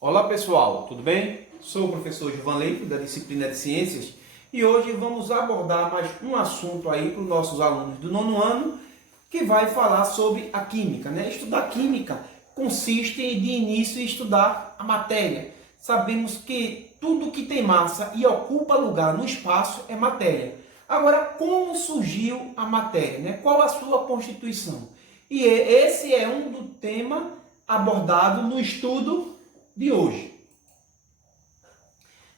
Olá pessoal, tudo bem? Sou o professor Gilvan Leite, da disciplina de Ciências, e hoje vamos abordar mais um assunto aí para os nossos alunos do nono ano, que vai falar sobre a química, né? Estudar química consiste em, de início, estudar a matéria. Sabemos que tudo que tem massa e ocupa lugar no espaço é matéria. Agora, como surgiu a matéria, né? Qual a sua constituição? E esse é um do tema abordado no estudo de hoje.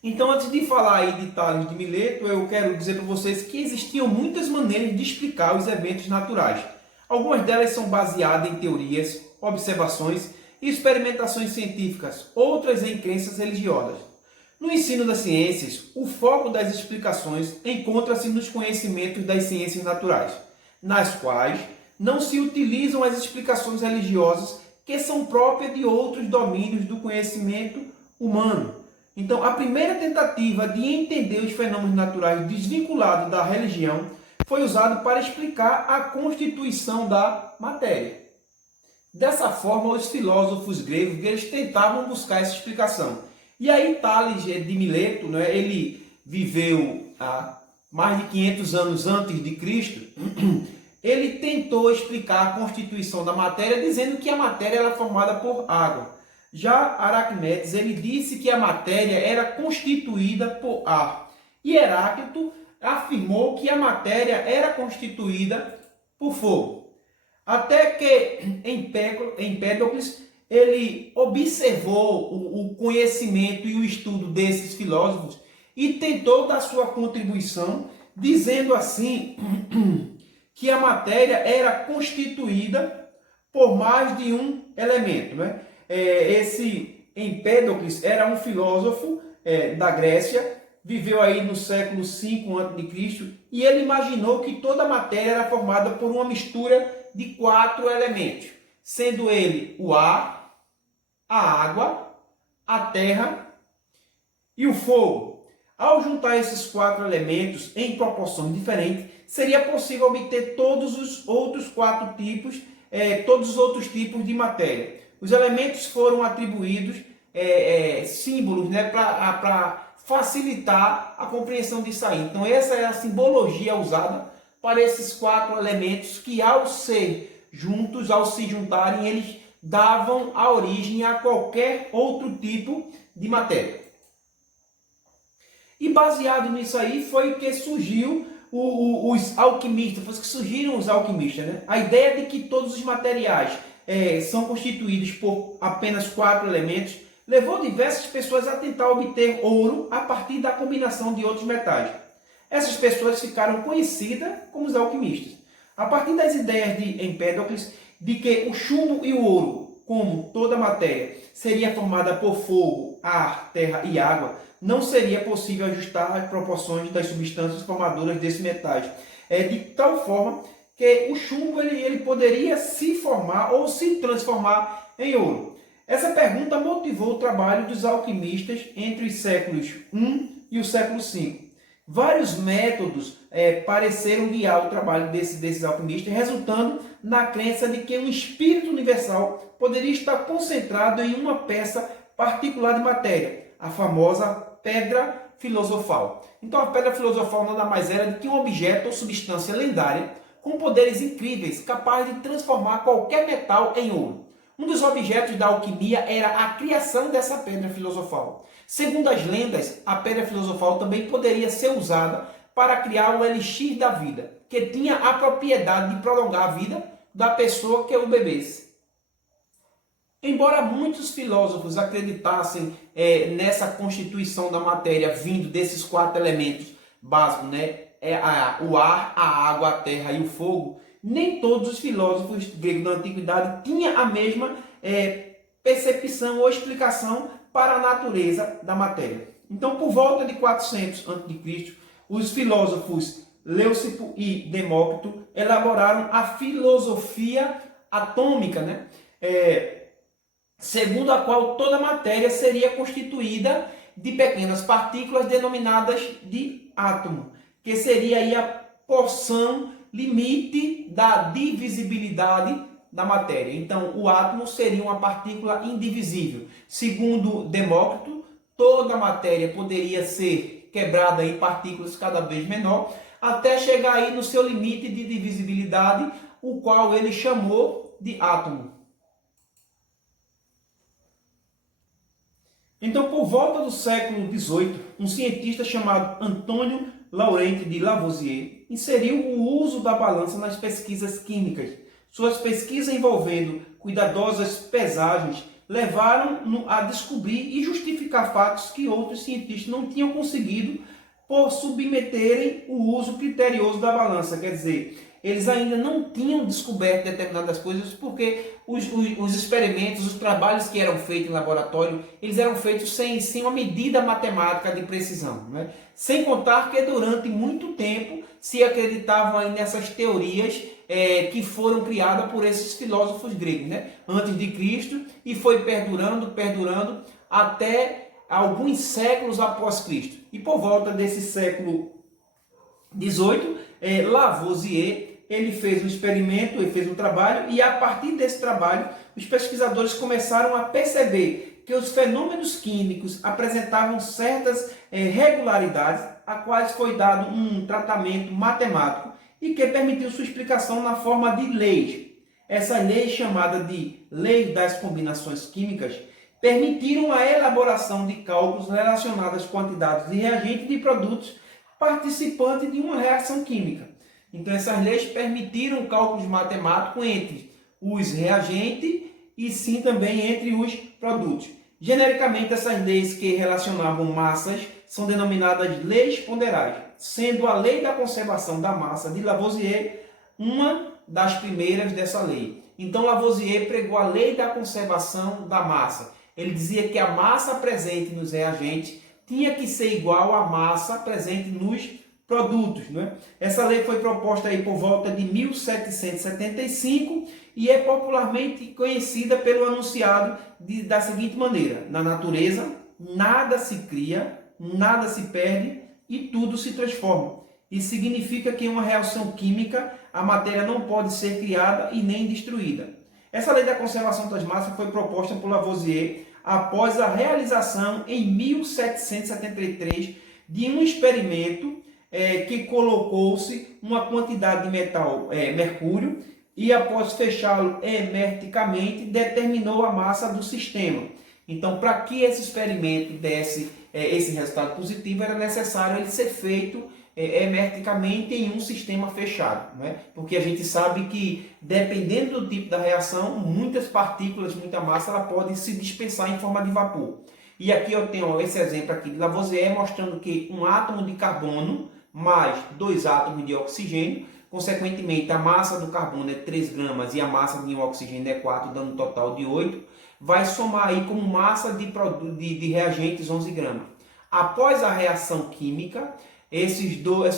Então, antes de falar aí de Tales de Mileto, eu quero dizer para vocês que existiam muitas maneiras de explicar os eventos naturais. Algumas delas são baseadas em teorias, observações e experimentações científicas, outras em crenças religiosas. No ensino das ciências, o foco das explicações encontra-se nos conhecimentos das ciências naturais, nas quais não se utilizam as explicações religiosas que são próprias de outros domínios do conhecimento humano. Então, a primeira tentativa de entender os fenômenos naturais desvinculados da religião foi usada para explicar a constituição da matéria. Dessa forma, os filósofos gregos eles tentavam buscar essa explicação. E aí, Tales de Mileto, né, ele viveu há mais de 500 anos antes de Cristo. Ele tentou explicar a constituição da matéria dizendo que a matéria era formada por água. Já Arquimedes, ele disse que a matéria era constituída por ar. E Heráclito afirmou que a matéria era constituída por fogo. Até que Empédocles ele observou o conhecimento e o estudo desses filósofos e tentou dar sua contribuição, dizendo assim que a matéria era constituída por mais de um elemento, né? Esse Empédocles era um filósofo da Grécia, viveu aí no século V a.C. e ele imaginou que toda a matéria era formada por uma mistura de 4 elementos, sendo ele o ar, a água, a terra e o fogo. Ao juntar esses 4 elementos em proporções diferentes, seria possível obter todos os outros tipos de matéria. Os elementos foram atribuídos símbolos, né, para facilitar a compreensão disso aí. Então, essa é a simbologia usada para esses 4 elementos que, ao ser juntos, ao se juntarem, eles davam a origem a qualquer outro tipo de matéria. E baseado nisso aí foi que surgiu os alquimistas, foi que surgiram os alquimistas, né? A ideia de que todos os materiais são constituídos por apenas 4 elementos levou diversas pessoas a tentar obter ouro a partir da combinação de outros metais. Essas pessoas ficaram conhecidas como os alquimistas. A partir das ideias de Empédocles de que o chumbo e o ouro, como toda matéria, seria formada por fogo, ar, terra e água, não seria possível ajustar as proporções das substâncias formadoras desses metais. De tal forma que o chumbo ele poderia se formar ou se transformar em ouro. Essa pergunta motivou o trabalho dos alquimistas entre os séculos I e o século V. Vários métodos pareceram guiar o trabalho desses alquimistas, resultando na crença de que um espírito universal poderia estar concentrado em uma peça particular de matéria, a famosa pedra filosofal. Então, a pedra filosofal nada mais era do que um objeto ou substância lendária com poderes incríveis, capaz de transformar qualquer metal em ouro. Um dos objetos da alquimia era a criação dessa pedra filosofal. Segundo as lendas, a pedra filosofal também poderia ser usada para criar o elixir da vida, que tinha a propriedade de prolongar a vida da pessoa que o bebesse. Embora muitos filósofos acreditassem nessa constituição da matéria vindo desses 4 elementos básicos, né? O ar, a água, a terra e o fogo, nem todos os filósofos gregos da antiguidade tinham a mesma percepção ou explicação para a natureza da matéria. Então, por volta de 400 a.C., os filósofos Leucipo e Demócrito elaboraram a filosofia atômica, né? Segundo a qual toda matéria seria constituída de pequenas partículas denominadas de átomo, que seria aí a porção limite da divisibilidade da matéria. Então, o átomo seria uma partícula indivisível. Segundo Demócrito, toda a matéria poderia ser quebrada em partículas cada vez menor, até chegar aí no seu limite de divisibilidade, o qual ele chamou de átomo. Então, por volta do século XVIII, um cientista chamado Antônio Laurent de Lavoisier inseriu o uso da balança nas pesquisas químicas. Suas pesquisas envolvendo cuidadosas pesagens levaram-no a descobrir e justificar fatos que outros cientistas não tinham conseguido por submeterem o uso criterioso da balança. Quer dizer, eles ainda não tinham descoberto determinadas coisas porque os experimentos, os trabalhos que eram feitos em laboratório, eles eram feitos sem uma medida matemática de precisão, né? Sem contar que durante muito tempo se acreditavam aí nessas teorias que foram criadas por esses filósofos gregos, né? Antes de Cristo, e foi perdurando até alguns séculos após Cristo. E por volta desse século XVIII, Lavoisier ele fez um experimento, ele fez um trabalho, e a partir desse trabalho, os pesquisadores começaram a perceber que os fenômenos químicos apresentavam certas regularidades, a quais foi dado um tratamento matemático e que permitiu sua explicação na forma de leis. Essas leis, chamadas de Lei das Combinações Químicas, permitiram a elaboração de cálculos relacionados às quantidades de reagentes e de produtos participantes de uma reação química. Então, essas leis permitiram cálculos matemáticos entre os reagentes e sim também entre os produtos. Genericamente, essas leis que relacionavam massas são denominadas leis ponderais, sendo a lei da conservação da massa de Lavoisier uma das primeiras dessa lei. Então, Lavoisier pregou a lei da conservação da massa. Ele dizia que a massa presente nos reagentes tinha que ser igual à massa presente nos produtos, né? Essa lei foi proposta aí por volta de 1775 e é popularmente conhecida pelo enunciado da seguinte maneira: na natureza, nada se cria, nada se perde e tudo se transforma. Isso significa que em uma reação química, a matéria não pode ser criada e nem destruída. Essa lei da conservação das massas foi proposta por Lavoisier após a realização em 1773 de um experimento que colocou-se uma quantidade de metal mercúrio e após fechá-lo hermeticamente determinou a massa do sistema. Então, para que esse experimento desse esse resultado positivo, era necessário ele ser feito hermeticamente em um sistema fechado, né? Porque a gente sabe que, dependendo do tipo da reação, muitas partículas, muita massa, ela pode se dispersar em forma de vapor. E aqui eu tenho esse exemplo aqui de Lavoisier mostrando que um átomo de carbono mais 2 átomos de oxigênio, consequentemente a massa do carbono é 3 gramas e a massa de um oxigênio é 4, dando um total de 8, vai somar aí como massa de reagentes 11 gramas. Após a reação química, essas duas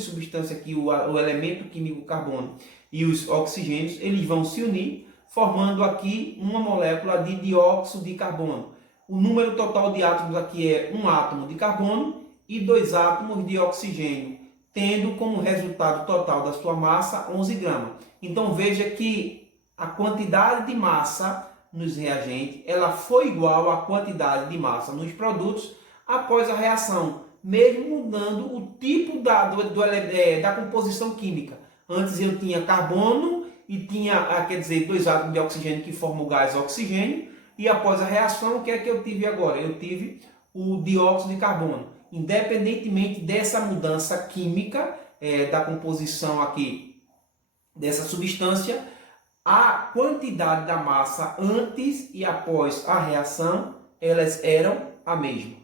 substâncias aqui, o elemento químico carbono e os oxigênios, eles vão se unir, formando aqui uma molécula de dióxido de carbono. O número total de átomos aqui é 1 átomo de carbono e 2 átomos de oxigênio, tendo como resultado total da sua massa 11 gramas. Então veja que a quantidade de massa nos reagentes ela foi igual à quantidade de massa nos produtos após a reação, mesmo mudando o tipo da composição química. Antes eu tinha carbono e tinha, quer dizer, 2 átomos de oxigênio que formam o gás oxigênio, e após a reação, o que é que eu tive agora? Eu tive o dióxido de carbono. Independentemente dessa mudança química, da composição aqui dessa substância, a quantidade da massa antes e após a reação, elas eram a mesma.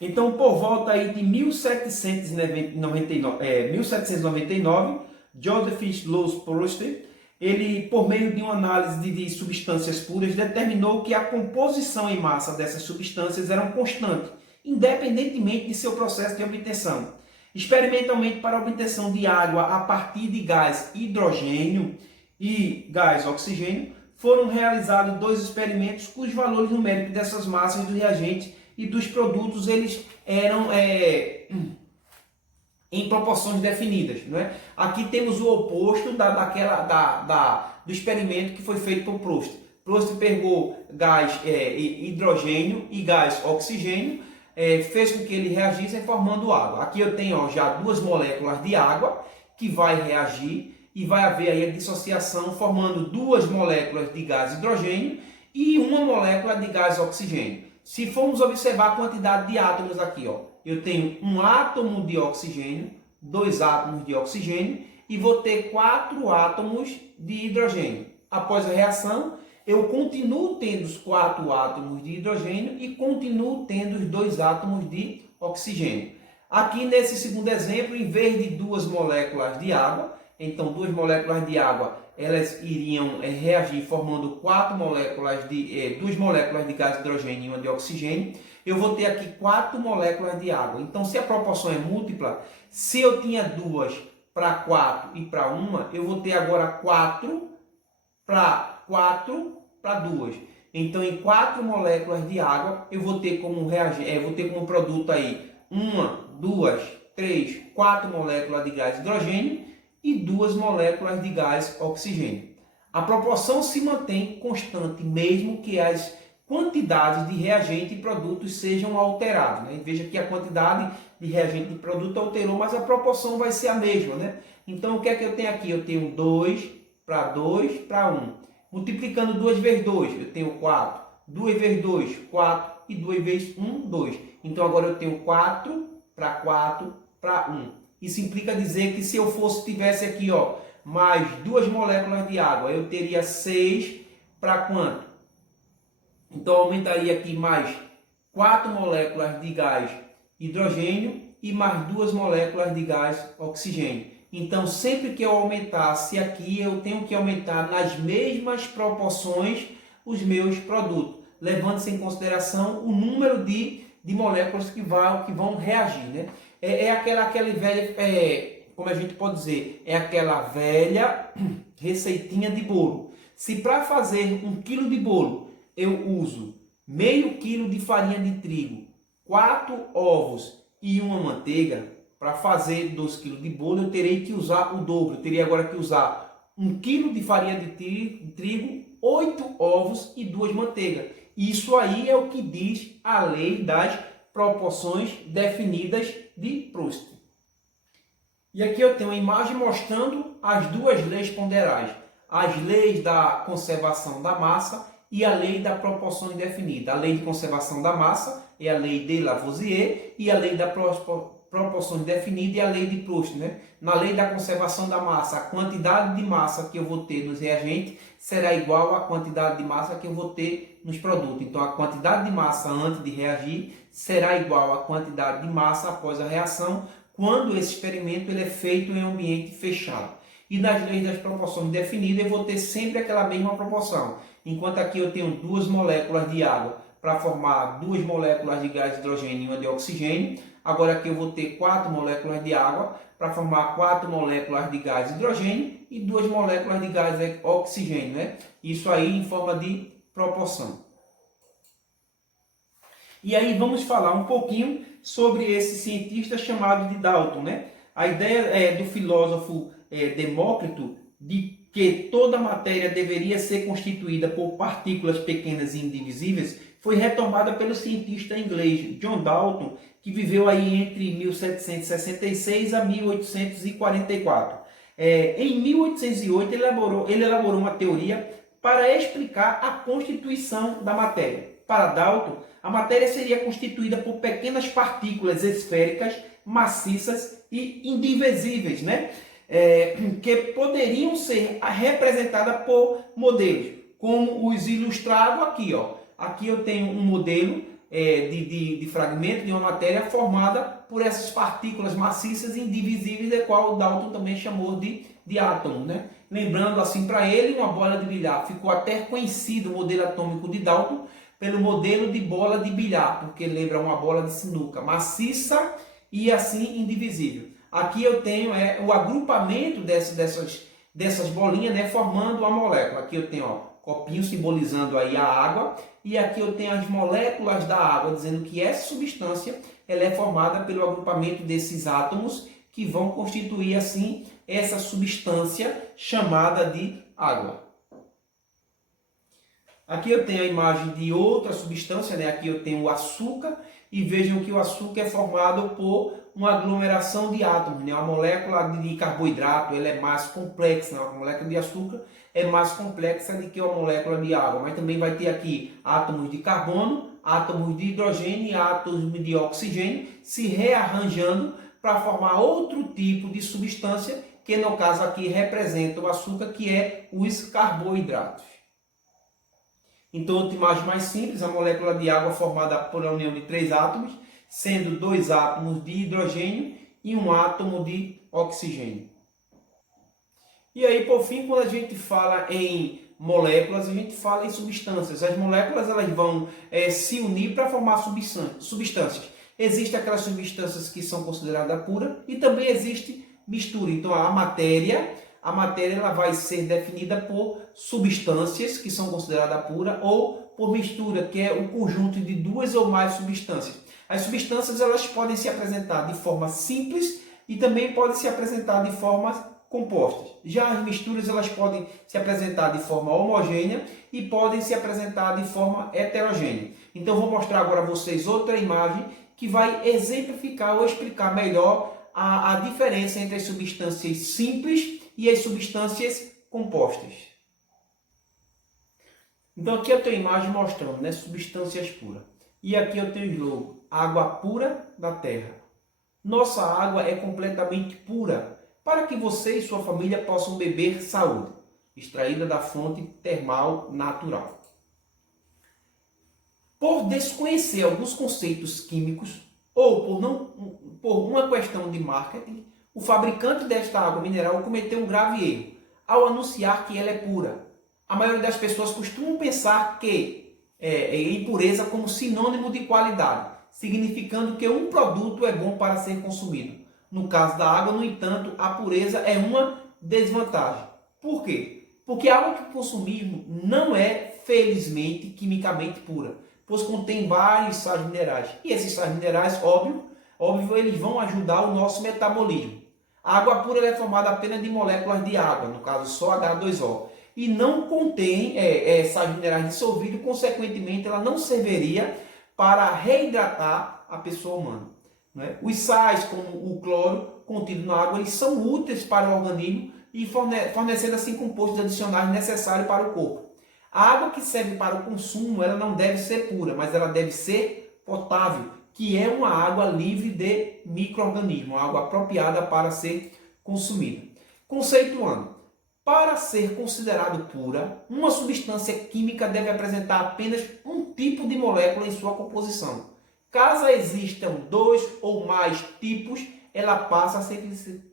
Então, por volta aí de 1799, Joseph Louis Pasteur, ele, por meio de uma análise de substâncias puras, determinou que a composição em massa dessas substâncias era constante, independentemente de seu processo de obtenção. Experimentalmente, para a obtenção de água a partir de gás hidrogênio e gás oxigênio, foram realizados 2 experimentos cujos valores numéricos dessas massas do reagente e dos produtos eles eram em proporções definidas, não é? Aqui temos o oposto do experimento que foi feito por Proust. Proust pegou gás hidrogênio e gás oxigênio, fez com que ele reagissem formando água. Aqui eu tenho já duas moléculas de água que vai reagir e vai haver aí a dissociação formando duas moléculas de gás hidrogênio e uma molécula de gás oxigênio. Se formos observar a quantidade de átomos aqui, ó, eu tenho um átomo de oxigênio, dois átomos de oxigênio e vou ter 4 átomos de hidrogênio. Após a reação, eu continuo tendo os 4 átomos de hidrogênio e continuo tendo os 2 átomos de oxigênio. Aqui nesse segundo exemplo, em vez de 2 moléculas de água, então 2 moléculas de água, elas iriam reagir formando 2 moléculas de gás hidrogênio e uma de oxigênio. Eu vou ter aqui 4 moléculas de água. Então, se a proporção é múltipla, se eu tinha 2 para 4 e para 1, eu vou ter agora 4 para 4 para 2. Então, em 4 moléculas de água, eu vou ter como produto aí 1, 2, 3, 4 moléculas de gás hidrogênio e 2 moléculas de gás oxigênio. A proporção se mantém constante, mesmo que as quantidades de reagente e produtos sejam alterados, né? Veja que a quantidade de reagente e produto alterou, mas a proporção vai ser a mesma, né? Então, o que é que eu tenho aqui? Eu tenho 2 para 1. Multiplicando 2 vezes 2, eu tenho 4. 2 vezes 2, 4. E 2 vezes 1, 2. Então, agora eu tenho 4 para 1. Isso implica dizer que se eu tivesse aqui, ó, mais 2 moléculas de água, eu teria 6 para quanto? Então, aumentaria aqui mais 4 moléculas de gás hidrogênio e mais 2 moléculas de gás oxigênio. Então, sempre que eu aumentasse aqui, eu tenho que aumentar nas mesmas proporções os meus produtos, levando-se em consideração o número de moléculas que vão reagir, né? Aquela velha, como a gente pode dizer, é aquela velha receitinha de bolo. Se para fazer 1 quilo de bolo eu uso meio quilo de farinha de trigo, 4 ovos e uma manteiga, para fazer 2 kg de bolo eu terei que usar o dobro. Eu teria agora que usar 1 kg de farinha de trigo, 8 ovos e 2 manteigas. Isso aí é o que diz a lei das proporções definidas de Proust. E aqui eu tenho uma imagem mostrando as duas leis ponderais. As leis da conservação da massa e a lei da proporção indefinida. A lei de conservação da massa é a lei de Lavoisier e a lei da proporção indefinida é a lei de Proust, né? Na lei da conservação da massa, a quantidade de massa que eu vou ter nos reagentes será igual à quantidade de massa que eu vou ter nos produtos. Então, a quantidade de massa antes de reagir será igual à quantidade de massa após a reação, quando esse experimento ele é feito em ambiente fechado. E nas leis das proporções definidas, eu vou ter sempre aquela mesma proporção. Enquanto aqui eu tenho 2 moléculas de água para formar 2 moléculas de gás hidrogênio e uma de oxigênio, agora aqui eu vou ter 4 moléculas de água para formar 4 moléculas de gás hidrogênio e 2 moléculas de gás oxigênio, né? Isso aí em forma de proporção. E aí vamos falar um pouquinho sobre esse cientista chamado de Dalton, né? A ideia do filósofo Demócrito de que toda matéria deveria ser constituída por partículas pequenas e indivisíveis foi retomada pelo cientista inglês John Dalton, que viveu aí entre 1766 a 1844. Em 1808 ele elaborou uma teoria para explicar a constituição da matéria. Para Dalton, a matéria seria constituída por pequenas partículas esféricas, maciças e indivisíveis, né? Que poderiam ser representadas por modelos, como os ilustrados aqui, ó. Aqui eu tenho um modelo de fragmento de uma matéria formada por essas partículas maciças e indivisíveis, da qual o Dalton também chamou de átomo, né? Lembrando assim para ele, uma bola de bilhar. Ficou até conhecido o modelo atômico de Dalton pelo modelo de bola de bilhar, porque lembra uma bola de sinuca, maciça e assim indivisível. Aqui eu tenho o agrupamento dessas bolinhas, né, formando a molécula. Aqui eu tenho copinho simbolizando aí a água, e aqui eu tenho as moléculas da água, dizendo que essa substância ela é formada pelo agrupamento desses átomos que vão constituir assim essa substância chamada de água. Aqui eu tenho a imagem de outra substância, né? Aqui eu tenho o açúcar e vejam que o açúcar é formado por uma aglomeração de átomos, né? A molécula de carboidrato ela é mais complexa, né? A molécula de açúcar é mais complexa do que a molécula de água, mas também vai ter aqui átomos de carbono, átomos de hidrogênio e átomos de oxigênio se rearranjando para formar outro tipo de substância, que no caso aqui representa o açúcar, que é os carboidratos. Então, outra imagem mais simples, a molécula de água formada por a união de 3 átomos, sendo 2 átomos de hidrogênio e 1 átomo de oxigênio. E aí, por fim, quando a gente fala em moléculas, a gente fala em substâncias. As moléculas elas vão se unir para formar substâncias. Existem aquelas substâncias que são consideradas puras e também existe mistura. Então, a matéria ela vai ser definida por substâncias que são consideradas puras ou por mistura, que é o conjunto de 2 ou mais substâncias. As substâncias elas podem se apresentar de forma simples e também podem se apresentar de forma compostas. Já as misturas elas podem se apresentar de forma homogênea e podem se apresentar de forma heterogênea. Então vou mostrar agora a vocês outra imagem que vai exemplificar ou explicar melhor a diferença entre as substâncias simples e as substâncias compostas. Então aqui eu tenho a imagem mostrando, né, substâncias puras. E aqui eu tenho o jogo, água pura da terra. Nossa água é completamente pura, para que você e sua família possam beber saúde, extraída da fonte termal natural. Por desconhecer alguns conceitos químicos ou por uma questão de marketing, o fabricante desta água mineral cometeu um grave erro ao anunciar que ela é pura. A maioria das pessoas costumam pensar que impureza como sinônimo de qualidade, significando que um produto é bom para ser consumido. No caso da água, no entanto, a pureza é uma desvantagem. Por quê? Porque a água que consumimos não é, felizmente, quimicamente pura, pois contém vários sais minerais. E esses sais minerais, óbvio, eles vão ajudar o nosso metabolismo. A água pura é formada apenas de moléculas de água, no caso só H2O, e não contém sais minerais dissolvidos, consequentemente ela não serviria para reidratar a pessoa humana. Né? Os sais, como o cloro contido na água, eles são úteis para o organismo e fornecendo assim compostos adicionais necessários para o corpo. A água que serve para o consumo, ela não deve ser pura, mas ela deve ser potável, que é uma água livre de micro-organismos, uma água apropriada para ser consumida. Conceituando, para ser considerado pura, uma substância química deve apresentar apenas um tipo de molécula em sua composição. Caso existam 2 ou mais tipos, ela passa a ser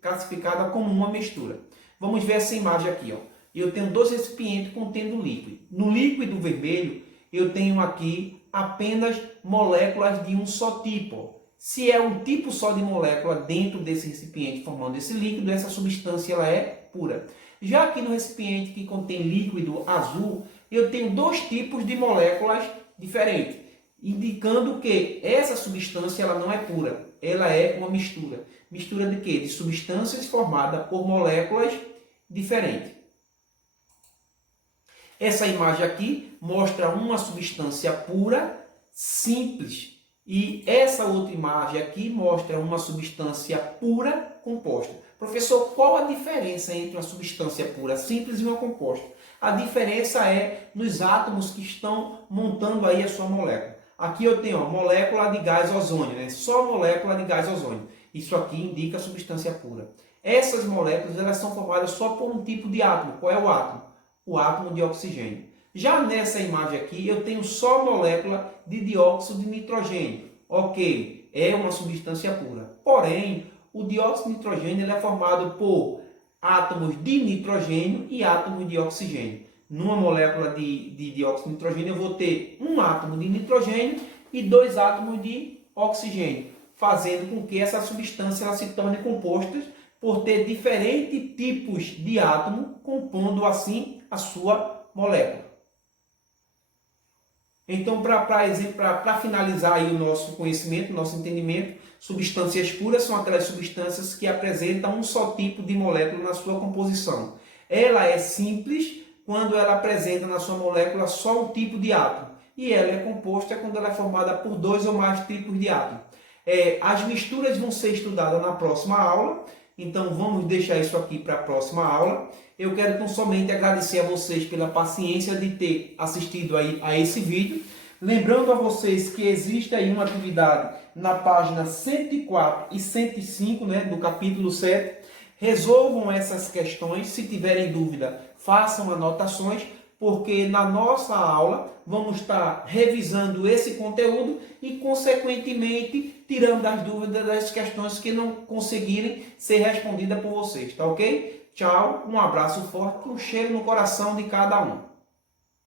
classificada como uma mistura. Vamos ver essa imagem aqui. Eu tenho 2 recipientes contendo líquido. No líquido vermelho, eu tenho aqui apenas moléculas de um só tipo. Se é um tipo só de molécula dentro desse recipiente formando esse líquido, essa substância ela é pura. Já aqui no recipiente que contém líquido azul, eu tenho 2 tipos de moléculas diferentes, indicando que essa substância ela não é pura, ela é uma mistura. Mistura de quê? De substâncias formadas por moléculas diferentes. Essa imagem aqui mostra uma substância pura, simples. E essa outra imagem aqui mostra uma substância pura, composta. Professor, qual a diferença entre uma substância pura, simples e uma composta? A diferença é nos átomos que estão montando aí a sua molécula. Aqui eu tenho a molécula de gás ozônio, né? Só molécula de gás ozônio. Isso aqui indica a substância pura. Essas moléculas elas são formadas só por um tipo de átomo. Qual é o átomo? O átomo de oxigênio. Já nessa imagem aqui eu tenho só molécula de dióxido de nitrogênio. Ok, é uma substância pura. Porém, o dióxido de nitrogênio ele é formado por átomos de nitrogênio e átomos de oxigênio. Numa molécula de dióxido de nitrogênio eu vou ter um átomo de nitrogênio e 2 átomos de oxigênio, fazendo com que essa substância ela se torne composta por ter diferentes tipos de átomo, compondo assim a sua molécula. Então, para finalizar aí o nosso conhecimento, nosso entendimento, substâncias puras são aquelas substâncias que apresentam um só tipo de molécula na sua composição. Ela é simples quando ela apresenta na sua molécula só um tipo de átomo. E ela é composta quando ela é formada por dois ou mais tipos de átomo. As misturas vão ser estudadas na próxima aula, então vamos deixar isso aqui para a próxima aula. Eu quero tão somente agradecer a vocês pela paciência de ter assistido aí a esse vídeo. Lembrando a vocês que existe aí uma atividade na página 104 e 105, né, do capítulo 7. Resolvam essas questões, se tiverem dúvida, façam anotações, porque na nossa aula vamos estar revisando esse conteúdo e, consequentemente, tirando as dúvidas das questões que não conseguirem ser respondidas por vocês, tá ok? Tchau, um abraço forte, um cheiro no coração de cada um.